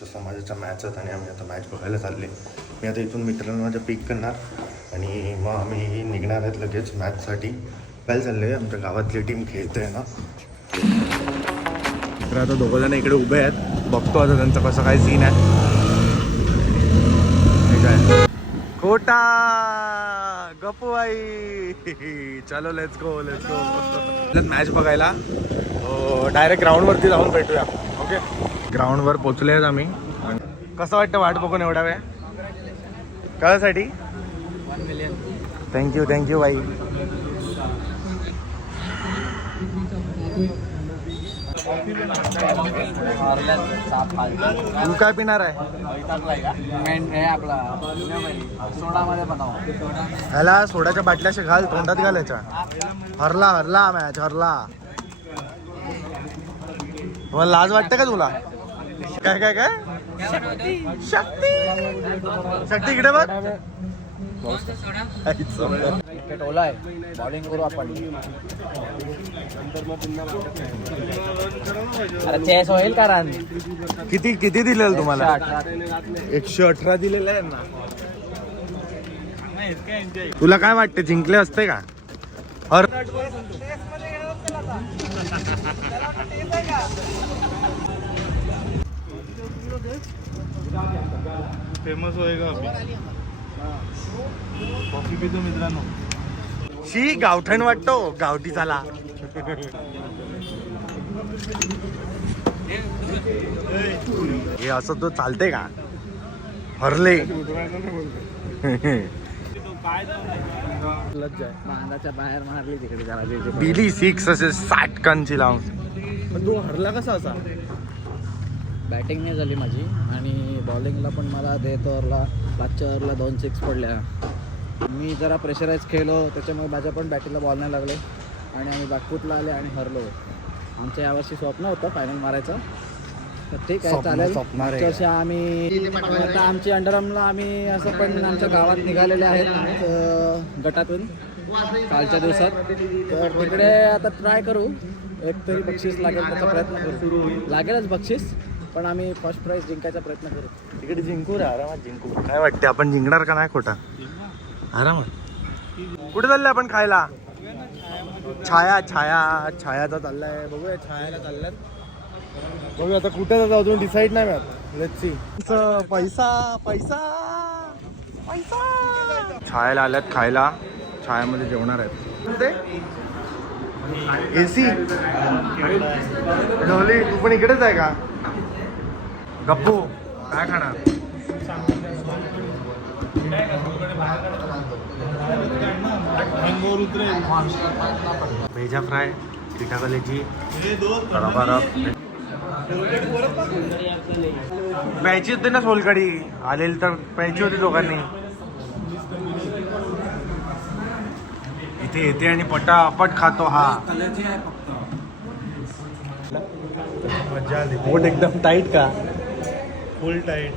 समाजाच्या मॅच आहेत आणि आम्ही आता मॅच बघायला चालले. मी आता इथून मित्रांना माझ्या पिक करणार आणि मग आम्ही निघणार आहेत लगेच मॅचसाठी. काय चाललं आहे, आमच्या गावातली टीम खेळते आहे ना. तर आता दोघं इकडे उभे आहेत, बघतो आता त्यांचं कसं काय सीन आहे. ठीक आहे, खोटा गप्पूबाई. चलो let's go let's go match बघायला. डायरेक्ट ग्राउंडवरती जाऊन भेटूया. ओके, ग्राउंडवर पोचले आहेत आम्ही. कसं वाटतं वाट बघून एवढा वेळ? कशासाठी? 1 मिलियन. थँक्यू बाई. तू काय पिणार आहे? सोडामध्ये बनव. ह्याला सोड्याच्या बाटल्याशी घाल, तोंडात घालायच्या. हरला मॅच हरला. मला लाज वाटते का तुला? काय काय काय शक्ती इकडे बघ. क्रिकेट ओला आहे, बॉलिंग करू आपण. अरे चेस होईल का रन? किती दिलेलं तुम्हाला? 118 दिलेलं आहे ना. तुला काय वाटतं, जिंकले असते का? फेमस होएगा अभी. कॉफी पितो मित्रांनो. शी गावठण वाटतो, गावठी झाला. हे असं तो चालते का? हरले. बांधाच्या बाहेर मारली तिकडे जरा. दिली 6 असे 60 कनची लावून. पण तू हरला कसा असा? बॅटिंग नाही झाली माझी आणि बॉलिंगला पण मला देत ओव्हरला, पाचच्या ओव्हरला 2 6 पडल्या. मी जरा प्रेशराईज खेळलो, त्याच्यामुळे माझ्या पण बॅटिंगला बॉल नाही लागले आणि आम्ही बागपूतला आले आणि हरलो. आमच्या यावर्षी स्वप्न होतं फायनल मारायचं. तर ठीक आहे, चालेल. मागच्या वर्षी आम्ही आता आमची अंडरआर्मला आम्ही असं पण आमच्या गावात निघालेले आहेत गटातून कालच्या दिवसात. तर तिकडे आता ट्राय करू, एकतरी बक्षीस लागेल त्याचा प्रयत्न करू. लागेलच बक्षीस, पण आम्ही फर्स्ट प्राइज जिंकायचा प्रयत्न करू. तिकडे जिंकू रे, आरामात जिंकू. काय वाटते, आपण जिंकणार का नाही? खोटा आरामात. कुठे चाललंय आपण खायला? छायाचा चाललाय. बघूया, छायाला चाललाय. बघूया आता कुठे जातो, अजून डिसाईड नाही मिळत. Let's see. पैसा छायाला आल्यात खायला. छायामध्ये जेवणार आहेत. एसी ढोली, तू पण इकडेच आहे का? गप्पू काय खाणार? भेजा फ्राय, पिठा कलेची प्यायची होती ना सोलकढी. आलेली तर प्यायची होती दोघांनी. इथे येते आणि पटापट खातो. हा मजा आली. पोट एकदम टाईट का? फुल टाईट.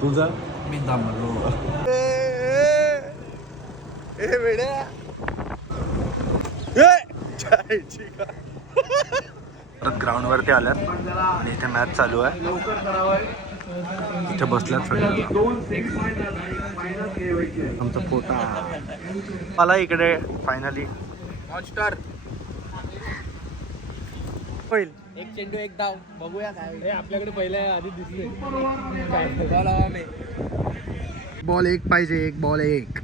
तुझा? मी थांबलो. परत ग्राउंड वरती आल्यात आणि इथे मॅच चालू आहे. इथे बसल्यात सगळे. आमचा फोटा मला इकडे फायनली हॉटस्टार होईल. एक चेंडू एक डाव. बघूया काय आपल्याकडे पहिले आधी दिसले. काय बॉल एक पाहिजे, एक बॉल एक.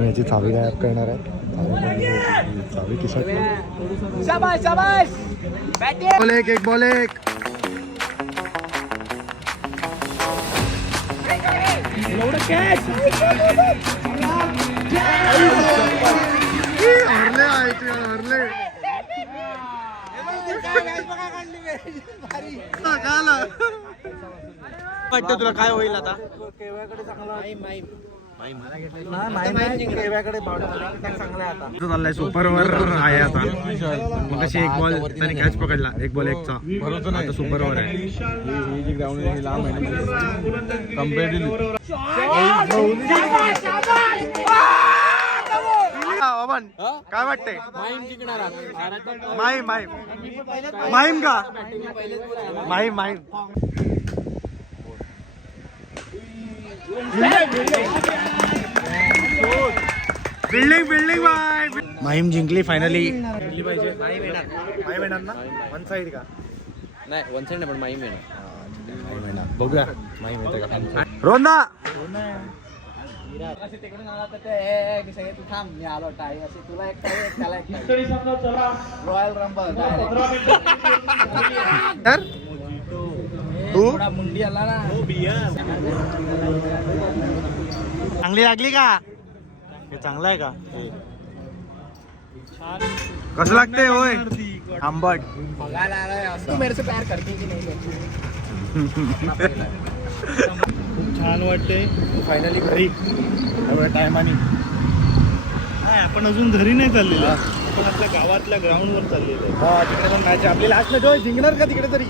याची चावी गायब करणार आहे. चावी किशात. बॉल एक बॉल एक. हरले. वाटतं तुला काय होईल आता? केवळकडे चांगला चाललाय सुपरवर आहे आता. मग कशी एक बॉल त्याने कॅच पकडला, एक बॉल एकचा आता सुपरवर आहे. ही ग्राउंड आहे लांब आहे काय वाटतंय? माहीम का माहीम बिल्डिंग बाय. माहीम जिंकली फायनली. जिंकली पाहिजे. माहीम येणार ना वन साइड का? नाही वन साइड नाही पण माहीम येणार. बघूया माहीम येते का. रोंदा तू थांब मी आलो टाईम असे तुला एक टाईम त्याला एक रॉयल रंबल तू मुंडी आला ना. चांगली लागली का? हे चांगलं आहे का? कसं लागतंय होय आंबट? बघायला आलाय असं मेरे से प्यार करते की नाही. खूप छान वाटते फायनली घरी एवढ्या टायमाने. आपण अजून घरी नाही चाललेलो, आपण आपल्या गावातल्या ग्राउंडवर चाललेलो. तिकडे पण मॅच आपली लास्ट मॅच होय. जिंकणार का तिकडे तरी?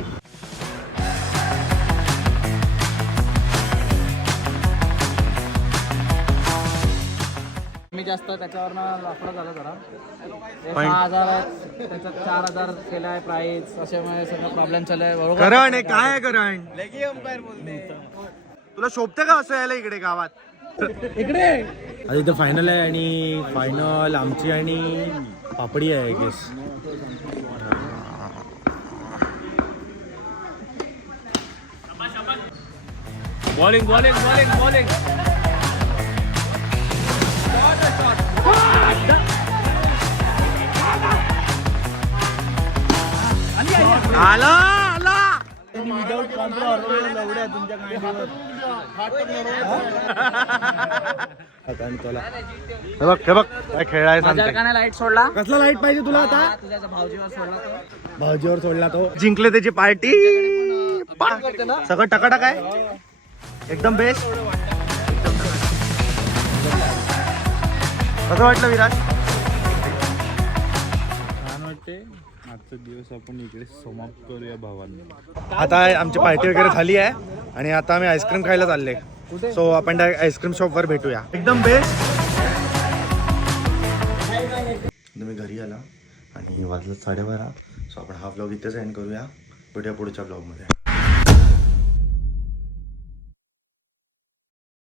मी जास्त त्याच्यावरनं लाकडा झाला जरा. 6,000 आहे त्याच्यात 4,000 केलाय प्राईस. अशामुळे सगळं प्रॉब्लेम चालू आहे. करण आहे काय आहे करण? तुला शोभते का असं यायला इकडे गावात? इकडे आता इथं फायनल आहे आणि फायनल आमची आणि पापडी आहे गेस. बॉलिंग आला हे बघ काय खेळाय सांगते. लाईट सोडला. कसला लाईट पाहिजे तुला आता? तुझ्या भाऊजीवर सोडला तो. भाऊजीवर सोडला तो. जिंकले त्याची पार्टी. सगळं टकाटक आहे एकदम बेस्ट. कसं वाटलं विराज? छान वाटते. आजचा दिवस आपण इकडे समाप्त करूया भावांना. आता आमची पार्टी वगैरे झाली आहे आणि आता आम्ही आईस्क्रीम खायला चालले. सो आपण डायरेक्ट आईस्क्रीम शॉपवर भेटूया. एकदम बेस्ट. मी घरी आला आणि वाजलं 12:30. सो आपण हा व्लॉग इथेच एंड करूया. भेटूया पुढच्या व्लॉगमध्ये.